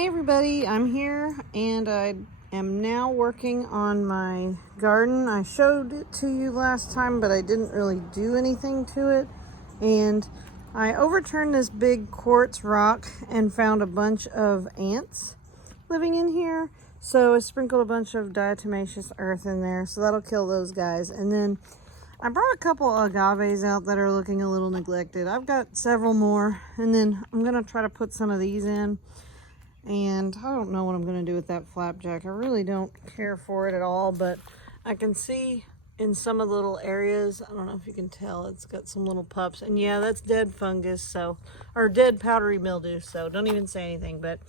Hey everybody, I'm here and I am now working on my garden. I showed it to you last time, but I didn't really do anything to it. And I overturned this big quartz rock and found a bunch of ants living in here. So I sprinkled a bunch of diatomaceous earth in there, so that'll kill those guys. And then I brought a couple agaves out that are looking a little neglected. I've got several more, and then I'm gonna try to put some of these in. And I don't know what I'm going to do with that flapjack. I really don't care for it at all, but I can see in some of the little areas, I don't know if you can tell, it's got some little pups. And yeah, that's dead fungus, so, or dead powdery mildew, so don't even say anything. But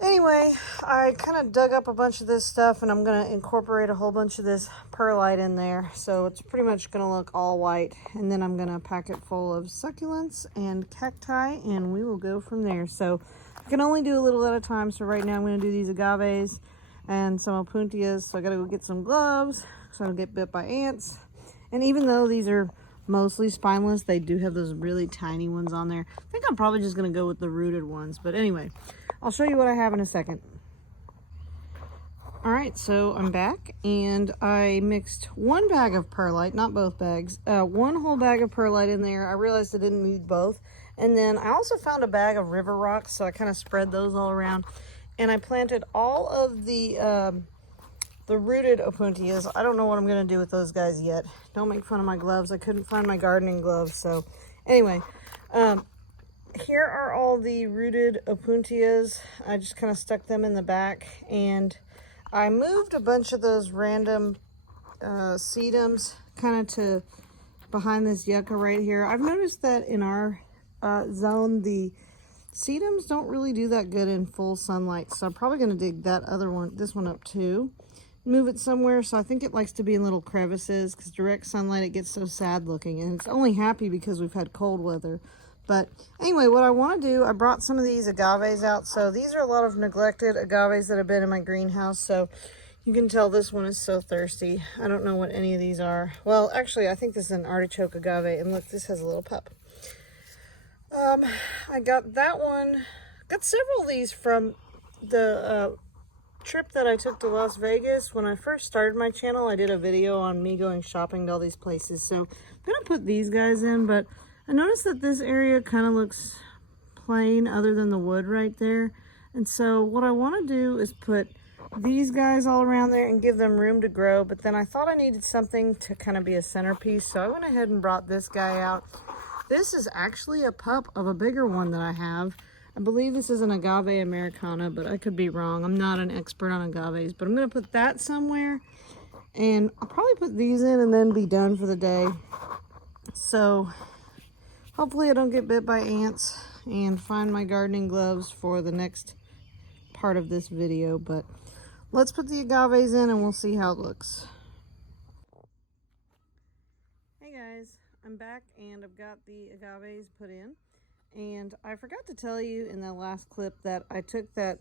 anyway, I kind of dug up a bunch of this stuff, and I'm going to incorporate a whole bunch of this perlite in there. So it's pretty much going to look all white. And then I'm going to pack it full of succulents and cacti, and we will go from there. So I can only do a little at a time, so right now I'm going to do these agaves and some opuntias. So I got to go get some gloves so I don't get bit by ants. And even though these are mostly spineless, they do have those really tiny ones on there. I think I'm probably just going to go with the rooted ones. But anyway, I'll show you what I have in a second. All right, so I'm back and I mixed one bag of perlite, not both bags, one whole bag of perlite in there. I realized I didn't need both. And then I also found a bag of river rocks, so I kind of spread those all around. And I planted all of the rooted opuntias. I don't know what I'm going to do with those guys yet. Don't make fun of my gloves. I couldn't find my gardening gloves. So anyway, here are all the rooted opuntias. I just kind of stuck them in the back. And I moved a bunch of those random sedums kind of to behind this yucca right here. I've noticed that in our zone, the sedums don't really do that good in full sunlight, so I'm probably going to dig that other one, this one up too, move it somewhere. So I think it likes to be in little crevices, because direct sunlight it gets so sad looking, and it's only happy because we've had cold weather. But anyway, what I want to do, I brought some of these agaves out. So these are a lot of neglected agaves that have been in my greenhouse, so you can tell this one is so thirsty. I don't know what any of these are. Well, actually I think this is an artichoke agave, and look, this has a little pup. I got that one, got several of these from the trip that I took to Las Vegas. When I first started my channel, I did a video on me going shopping to all these places. So I'm going to put these guys in, but I noticed that this area kind of looks plain other than the wood right there. And so what I want to do is put these guys all around there and give them room to grow. But then I thought I needed something to kind of be a centerpiece. So I went ahead and brought this guy out. This is actually a pup of a bigger one that I have. I believe this is an agave Americana, but I could be wrong. I'm not an expert on agaves, but I'm going to put that somewhere. And I'll probably put these in and then be done for the day. So hopefully I don't get bit by ants and find my gardening gloves for the next part of this video. But let's put the agaves in and we'll see how it looks. Hey guys. I'm back and I've got the agaves put in, and I forgot to tell you in the last clip that I took that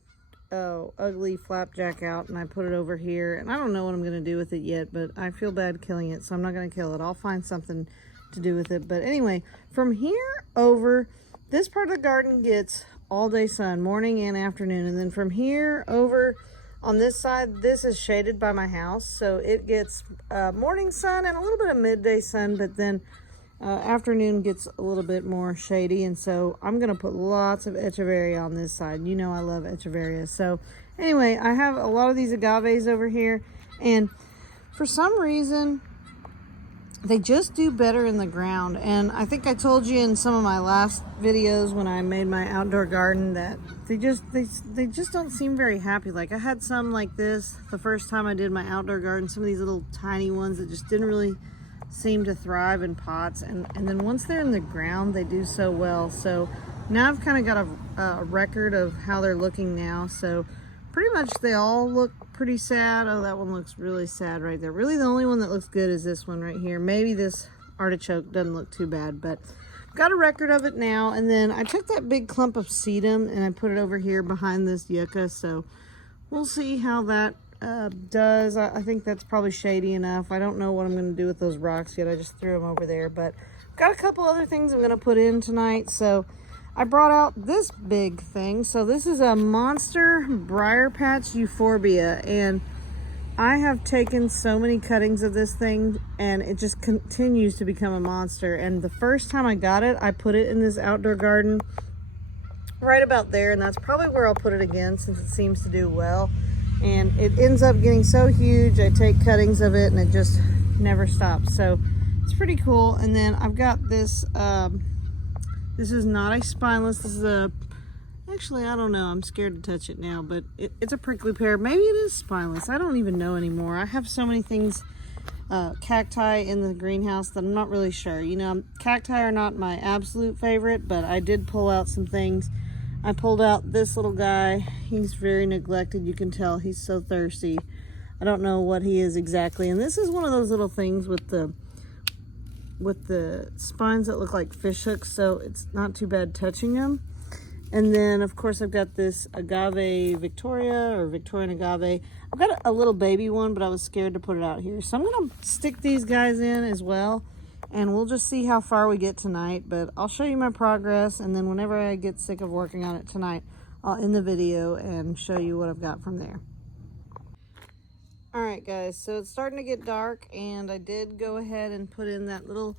ugly flapjack out and I put it over here, and I don't know what I'm going to do with it yet, but I feel bad killing it, so I'm not going to kill it. I'll find something to do with it. But anyway, from here over, this part of the garden gets all day sun, morning and afternoon, and then from here over on this side, this is shaded by my house, so it gets morning sun and a little bit of midday sun, but then afternoon gets a little bit more shady. And so I'm going to put lots of echeveria on this side. You know I love echeveria. So anyway, I have a lot of these agaves over here, and for some reason they just do better in the ground. And I think I told you in some of my last videos when I made my outdoor garden that they just don't seem very happy. Like I had some like this the first time I did my outdoor garden, some of these little tiny ones that just didn't really seem to thrive in pots, and then once they're in the ground they do so well. So now I've kind of got a record of how they're looking now. So pretty much they all look pretty sad. Oh, that one looks really sad right there. Really the only one that looks good is this one right here. Maybe this artichoke doesn't look too bad, but I've got a record of it now. And then I took that big clump of sedum and I put it over here behind this yucca, so we'll see how that does. I think that's probably shady enough. I don't know what I'm going to do with those rocks yet. I just threw them over there, but I've got a couple other things I'm going to put in tonight. So I brought out this big thing. So this is a monster briar patch euphorbia, and I have taken so many cuttings of this thing and it just continues to become a monster. And the first time I got it, I put it in this outdoor garden right about there, and that's probably where I'll put it again since it seems to do well. And it ends up getting so huge, I take cuttings of it and it just never stops. So it's pretty cool. And then I've got this, this is not a spineless, this is a, actually I don't know, I'm scared to touch it now, but it's a prickly pear. Maybe it is spineless, I don't even know anymore. I have so many things, cacti in the greenhouse that I'm not really sure. You know, cacti are not my absolute favorite, but I did pull out some things. I pulled out this little guy. He's very neglected. You can tell he's so thirsty. I don't know what he is exactly. And this is one of those little things with the spines that look like fish hooks, so it's not too bad touching them. And then of course I've got this agave Victoria, or Victorian agave. I've got a little baby one, but I was scared to put it out here. So I'm gonna stick these guys in as well, and we'll just see how far we get tonight. But I'll show you my progress, and then whenever I get sick of working on it tonight, I'll end the video and show you what I've got from there. All right guys, so it's starting to get dark, and I did go ahead and put in that little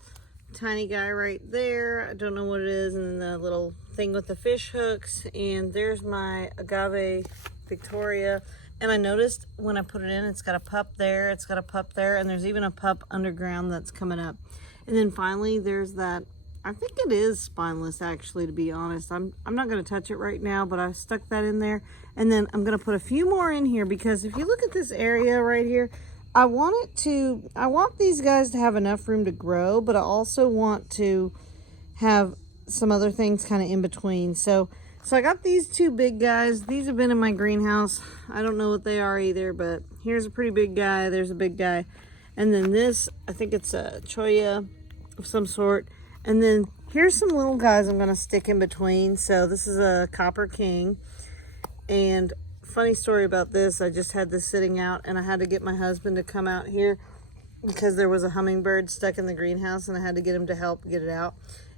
tiny guy right there. I don't know what it is, and then the little thing with the fish hooks, and there's my agave Victoria. And I noticed when I put it in, it's got a pup there, it's got a pup there, and there's even a pup underground that's coming up. And then finally there's that, I think it is spineless actually, to be honest. I'm not going to touch it right now, but I stuck that in there. And then I'm going to put a few more in here, because if you look at this area right here, I want these guys to have enough room to grow, but I also want to have some other things kind of in between. So I got these two big guys. These have been in my greenhouse. I don't know what they are either, but here's a pretty big guy. There's a big guy. And then this, I think it's a cholla of some sort. And then here's some little guys I'm going to stick in between. So this is a copper king. And funny story about this, I just had this sitting out, and I had to get my husband to come out here because there was a hummingbird stuck in the greenhouse, and I had to get him to help get it out.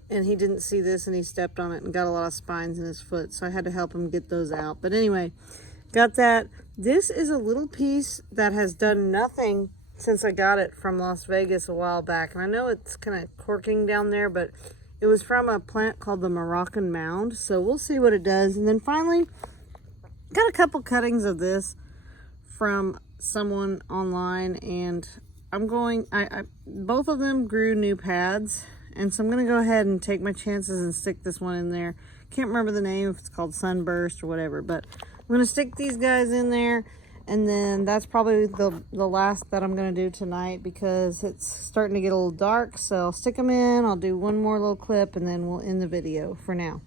And he didn't see this, and he stepped on it and got a lot of spines in his foot, so I had to help him get those out. But anyway, got that. This is a little piece that has done nothing since I got it from Las Vegas a while back. And I know it's kind of corking down there, but it was from a plant called the Moroccan mound. So we'll see what it does. And then finally, got a couple cuttings of this from someone online, and I'm going, both of them grew new pads. And so I'm going to go ahead and take my chances and stick this one in there. Can't remember the name, if it's called Sunburst or whatever, but I'm going to stick these guys in there. And then that's probably the last that I'm going to do tonight, because it's starting to get a little dark. So I'll stick them in, I'll do one more little clip, and then we'll end the video for now.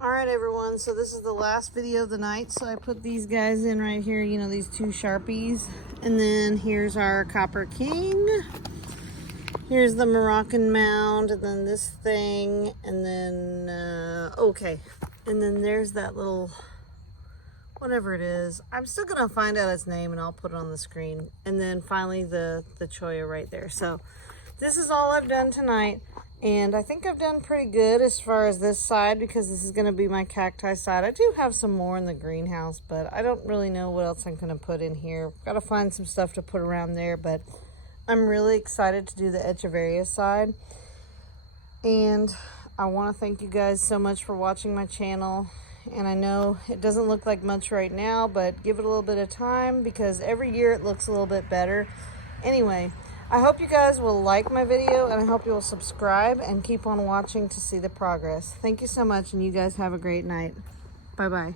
All right, everyone, so this is the last video of the night. So I put these guys in right here, you know, these two Sharpies. And then here's our Copper King. Here's the Moroccan mound, and then this thing, and then, okay. And then there's that little, whatever it is. I'm still gonna find out its name, and I'll put it on the screen. And then finally the cholla right there. So this is all I've done tonight, and I think I've done pretty good as far as this side, because this is gonna be my cacti side. I do have some more in the greenhouse, but I don't really know what else I'm gonna put in here. Gotta find some stuff to put around there, but I'm really excited to do the Echeveria side. And I want to thank you guys so much for watching my channel. And I know it doesn't look like much right now, but give it a little bit of time, because every year it looks a little bit better. Anyway, I hope you guys will like my video, and I hope you will subscribe and keep on watching to see the progress. Thank you so much, and you guys have a great night. Bye-bye.